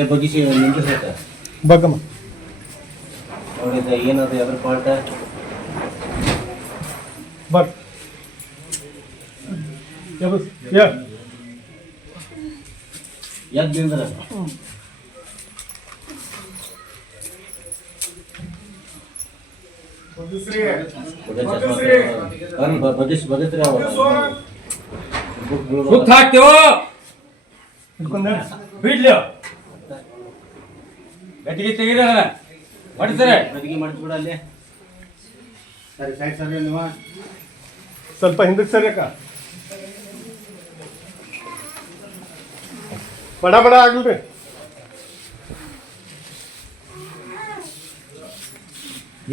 ಅಲ್ಲೇ ಬಗ್ಗಿಸಿ ನಿಂತಿರ್ತೈತೆ ಬಗ್ಗಮ್ಮ ನೋಡಿದ ಏನದು ಎದ್ರ ಪಾಲ್ಟ ಬರ್ ಎಬಸ್ ಯಾ ಎದ್ದು ನಿಂದ್ರ ಬಗ್ಗಿಸಿ ಬಗತ್ರಿ ಅವ ಸುತ್ತ ಹಾಕ್ತೇವೋ ಹಿಡ್ಕೊಂಡೆ ಬಿಡ್ಲಿ ಗಟ್ಟಿಗೆ ತೆಗೀರ ಮಾಡಿಸ್ತಾರೆ ಬದಿಗೆ ಮಾಡಿಸ್ಬಿಡ ಅಲ್ಲಿ. ಸರಿ ಸೈಡ್ ಸರಿ ನೀವು ಸ್ವಲ್ಪ ಹಿಂದಕ್ಕೆ ಸರಿ ಅಕ್ಕ. ಬಡ ಬಡ ಆಗ್ಲ್ರಿ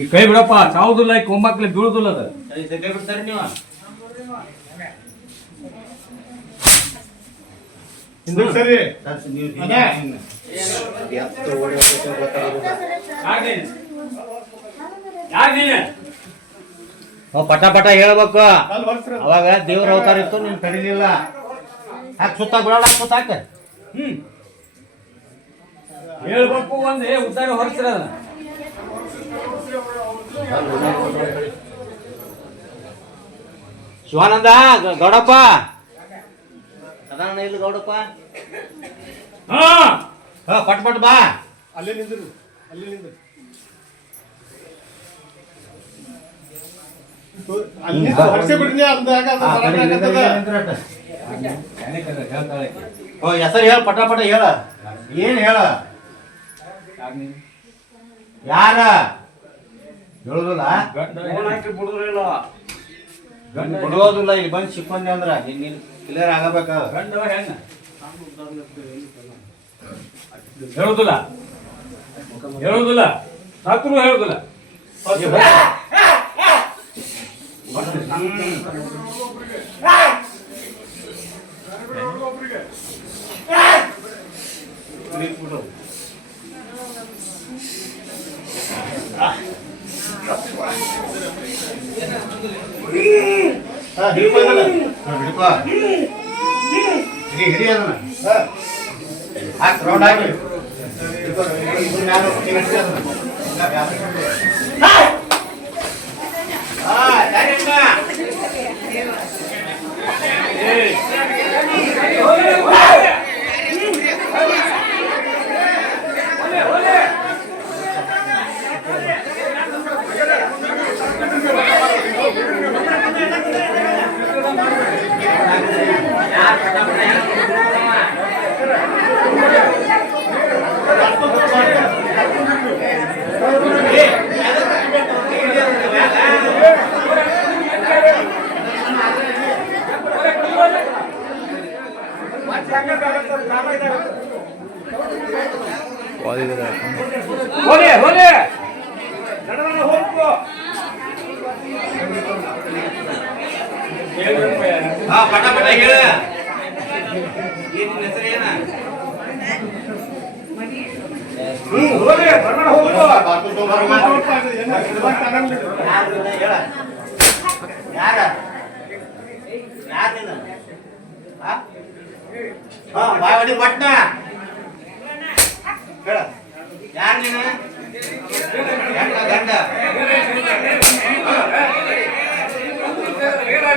ಈ ಕೈ ಬಿಡಪ್ಪ ಸಾವುದಿಲ್ಲ ಈ ಕೊಂಬಾಕ್ಲಿ ಬೀಳುದಿಲ್ಲ ಅದು. ಸರಿ ಸರಿ ಬಿಡ್ತಾರೆ ನೀವು. ಹಿಂದಕ್ಕೆ ಸರಿ. ಅದೇ. ಎತ್ತು ಗೊತ್ತಾಗೋದಿಲ್ಲ. ಪಟ ಪಟ ಹೇಳ್ಬೇಕು. ಅವಾಗ ದೇವ್ರ ಅವತಾರ ಇತ್ತು ನೀನ್ ತಡಿಲಿಲ್ಲ. ಹಾಕ್ ಸುತ್ತ ಬಿಡೋಣ ಸುತ್ತ ಹಾಕ? ಹ್ಮ್. ಹೇಳ್ಬೇಕು ಒಂದೇ ಉದ್ದಾರ ಹೊರಸ್ರ ಶಿವಾನಂದ ದೊಡಪ್ಪ ಗೌಡಪ್ಪ ಅದಾನ ಇಲ್ಲಿ ಗೌಡಪ್ಪ? ಹಾ. ಹಾ ಪಟ್ ಪಟ್ ಬಾ. ಅಲ್ಲೇ ನಿಂದ್ರು ಅಲ್ಲೇ ನಿಂದ್ರು. ಅಲ್ಲಿ ಹೊರಸೆ ಬಿಡ್ರಿ ಅಂದಾಗ ಅದು ಬರಾಕ್ ಆಗತ್ತದ. ಓ ಹೆಸರು ಹೇಳ ಪಟ ಪಟ ಹೇಳ. ಏನ್ ಹೇಳ? ಯಾರ್? ಹೇಳುದಿಲ್ಲ? ಗಂಡ ಬಿಡೋದಿಲ್ಲ. ಇಲ್ಲಿ ಬಂದು ಸಿಕ್ಕೊಂಡೆ ಅಂದ್ರ ಕ್ಲಿಯರ್ ಆಗಬೇಕ ಗಂಡ ಹೆಣ್ಣ ಹೇಳುದಿಲ್ಲ ಹೇಳುದಿಲ್ಲ ಸಾತ್ರು ಹೇಳುದಿಲ್ಲ ಹಾ, ಹಿಡಿ, ಹಿಡಿ ಅದನ್ನ. ಹಾ. ಹಾಕ್, round ಹಾಕಿ. ಹಿಡ್ಕೊ, ಹಾ, ಪಟ ಪಟ ಹೇಳ. ಏನ್ ನಿನ್ ಹೆಸರು ಏನ? ಹೇಳ. ಯಾರ? ಯಾರ್? ಹಾ? ಹಾ, ಬಾಯ್ ಹೊಡಿ ಪಟ್ನ. ಹೇಳ. ಯಾರ್ ನೀನು? ಗಂಡ.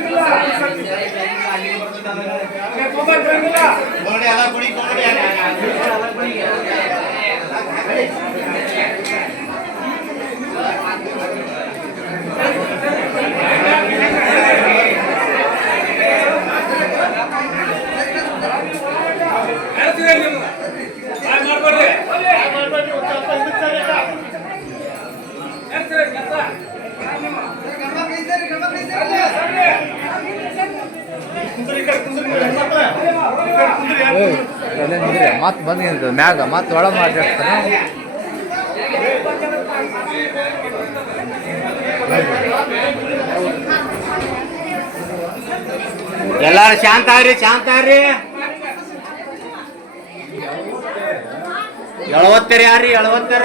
ಬಾ, ಬಾ, ಬಾ, ತಗೊಂಬರ್ರಿ ಬಂದೆ. ಹಾಕು, ಅದನ್ನ ನೀ ಹಾಕು ಮೇಲೆ. ಹೋಲೆ ಹೋಲೆ ನೋಡಿ, ಎಲ್ಲ ಕುಡಿ, ಕುಡಿ, ಎಲ್ಲ ಕುಡಿ. ಮತ್ತೆ ಬಂದ್ ಮ್ಯಾಗ ಮತ್ತೆ ಒಳ ಮಾಡ್ತಾರೆ ಎಲ್ಲಾರು ಶಾಂತ ಆಗ್ರಿ ಶಾಂತ ಆಗ್ರಿ. ಎಳವತ್ತರ ಯಾರ್ರಿ ಎಳವತ್ತರ?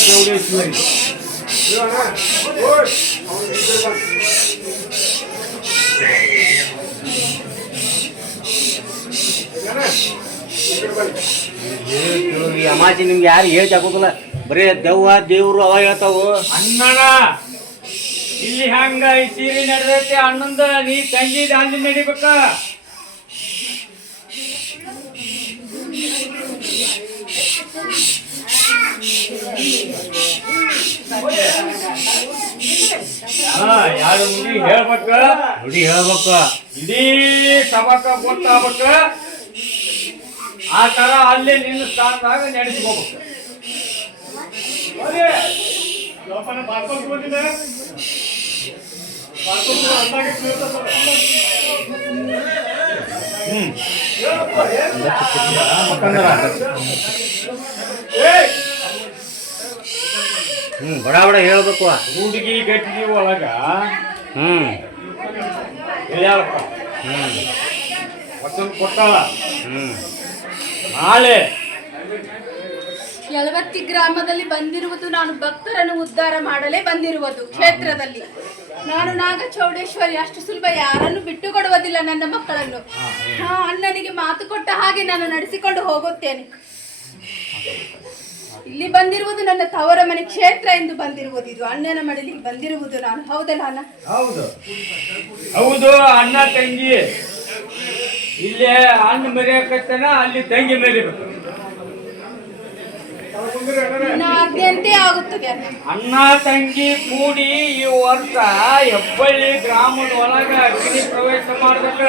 ಚೌಡೇಶ್ವರಿ ಈ ಅಮಾಜಿ ನಿಮ್ಗೆ ಯಾರು ಹೇಳ್ತಿ ಹಾಕೋದಿಲ್ಲ ಬರೀ ದೆವ್ವ ದೇವ್ರು ಅವ ಹೇಳ್ತಾವು ಅಣ್ಣನ ಇಲ್ಲಿ ಹಂಗ ಈ ಸೀರೆ ನಡೆದೈತೆ ಅಣ್ಣಂದ ನೀ ತಂಗಿದ ಅಲ್ಲಿ ನಡಿಬೇಕ ಹಾ ಯಾರು ನುಡಿ ಹೇಳ್ಬೇಕ? ನುಡಿ ಹೇಳ್ಬೇಕು. ಇಡೀ ಸಭಕ ಗೊತ್ತಾಗ್ಬೇಕ. ಆ ತರ ಅಲ್ಲೇ ನಿನ್ನ ಸ್ಥಾನದಾಗ ನಡೆಸ್ಕೋಬೇಕು. ಲೋಪನ ಹ್ಮ್ ಬಡ ಬಡ ಹೇಳ್ಬೇಕು. ಹುಡುಗಿ ಗಟ್ಟಿ ಒಳಗ ಹ್ಮ್. ಹ್ಮ್. ವಚನ ಕೊಟ್ಟಾಳ. ಹ್ಮ್. ನಾಳೆ ಯಲವತ್ತಿ ಗ್ರಾಮದಲ್ಲಿ ಬಂದಿರುವುದು ನಾನು ಭಕ್ತರನ್ನು ಉದ್ಧಾರ ಮಾಡಲೇ ಬಂದಿರುವುದು ಕ್ಷೇತ್ರದಲ್ಲಿ. ನಾನು ನಾಗ ಚೌಡೇಶ್ವರಿ ಅಷ್ಟು ಸುಲಭ ಯಾರನ್ನು ಬಿಟ್ಟು ಕೊಡುವುದಿಲ್ಲ ನನ್ನ ಮಕ್ಕಳನ್ನು. ಹಾ ಅಣ್ಣನಿಗೆ ಮಾತು ಕೊಟ್ಟ ಹಾಗೆ ನಾನು ನಡೆಸಿಕೊಂಡು ಹೋಗುತ್ತೇನೆ. ಇಲ್ಲಿ ಬಂದಿರುವುದು ನನ್ನ ತವರ ಮನೆ ಕ್ಷೇತ್ರ ಎಂದು ಬಂದಿರುವುದು. ಇದು ಅಣ್ಣನ ಮನೆಲಿ ಬಂದಿರುವುದು ನಾನು. ಹೌದಲ್ಲ ಅಣ್ಣ? ಹೌದು. ಹೌದು ಅಣ್ಣ ತಂಗಿ. ಇಲ್ಲೇ ಅಣ್ಣ ಮರಿಯಕತ್ತನ ಅಲ್ಲಿ ತಂಗಿ ಮರಿಬೇಕು. ನಿನ್ನ ಆಜ್ಞೆಯಂತೆ ಆಗುತ್ತದೆ ಅಣ್ಣ. ಅಣ್ಣ ತಂಗಿ ಕೂಡಿ ಈ ವರ್ಷ ಹೆಬ್ಬಳ್ಳಿ ಗ್ರಾಮದ ಒಳಗ ಅಗ್ನಿ ಪ್ರವೇಶ ಮಾಡ್ಬೇಕ.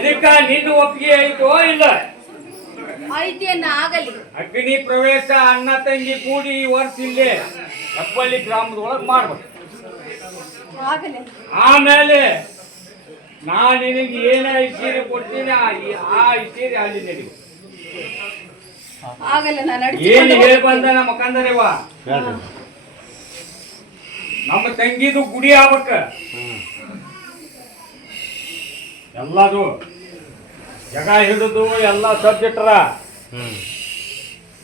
ಇದಕ್ಕ ನಿನ್ನ ಒಪ್ಪಿಗೆ ಐತೋ ಇಲ್ಲ? ಐತಿಯನ್ನ ಆಗಲಿ. ಅಗ್ನಿ ಪ್ರವೇಶ ಅಣ್ಣ ತಂಗಿ ಕೂಡಿ ಈ ವರ್ಷ ಇಲ್ಲೇ ಹೆಬ್ಬಳ್ಳಿ ಗ್ರಾಮದ ಒಳಗೆ ಮಾಡ್ಬೇಕು. ಆಗಲಿ. ಆಮೇಲೆ ನಾ ನಿನಗೆ ಏನ ಸೀರೆ ಕೊಡ್ತೀನಿ ಆ ಆ ಸೀರೆ ಅಲ್ಲಿ ನಡಿ. ಆಗಲ್ಲ ನಾನು ಏನು ಹೇಳಿ. ಬಂದ ನಮ್ಮ ಕಂದರೇವ ನಮ್ಮ ತಂಗಿದು ಗುಡಿ ಆಗ್ಬೇಕ. ಎಲ್ಲಾದ್ರೂ ಎಲ್ಲದು ಜಗ ಹಿಡಿದು ಎಲ್ಲ ಸಬ್ಜೆಕ್ಟರ.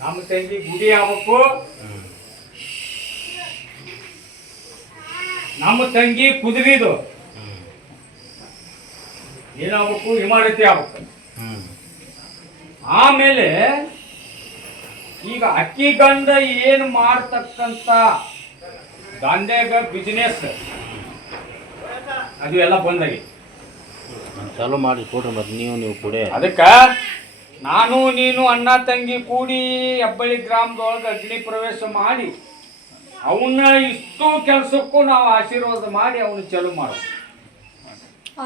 ನಮ್ಮ ತಂಗಿ ಗುಡಿ ಆಗ್ಬೇಕು. ನಮ್ಮ ತಂಗಿ ಕುದುರಿದು. ಏನಾಗಬೇಕು? ಇಮಾರತಿ ಆಗ್ಬೇಕು. ಆಮೇಲೆ ಈಗ ಅಕ್ಕಿ ಗಂಡ ಏನು ಮಾಡ್ತಕ್ಕಂತ ದಂಧೆಗ ಬಿಸಿನೆಸ್ ಅದು ಎಲ್ಲ ಬಂದಾಗಿ ಚಾಲು ಮಾಡಿ ಕೊಡ್ರಿ ಮತ್ತೆ ನೀವು ನೀವು ಕೊಡಿ. ಅದಕ್ಕ ನಾನು ನೀನು ಅಣ್ಣ ತಂಗಿ ಕೂಡಿ ಹೆಬ್ಬಳ್ಳಿ ಗ್ರಾಮದೊಳಗೆ ಅಗ್ನಿ ಪ್ರವೇಶ ಮಾಡಿ ಅವನ್ನ ಇಷ್ಟು ಕೆಲಸಕ್ಕೂ ನಾವು ಆಶೀರ್ವಾದ ಮಾಡಿ ಅವನು ಚಲು ಮಾಡ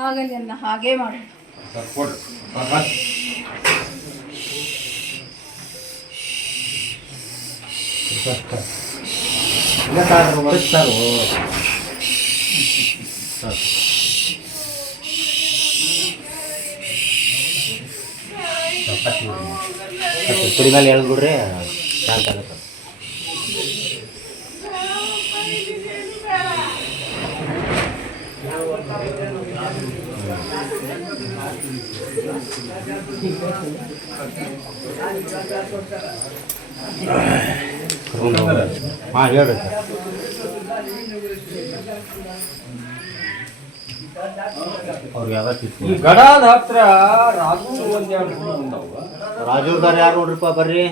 ಆಗಲಿ ಅನ್ನ ಹಾಗೆ ಮಾಡು. ಕೊಡ್ರಿ. ಕಡಿ ಮೇಲೆ ಎಳ್ದ್ಬಿಡ್ರಿ ಶಾಂತ ಆಗುತ್ತೆ. ಹಾಂ ಹೇಳ್ರಿ. ಅವ್ರಿಗೆ ಯಾವ್ದು ಈ ಗಡಾದ ಹತ್ರ ರಾಜು ಒಂದೆರಡು ಹುಡುಗ ಬಂದವು ರಾಜೂರ್ದಾರ ಯಾರು ನೋಡ್ರಿಪ್ಪ ಬರ್ರಿ.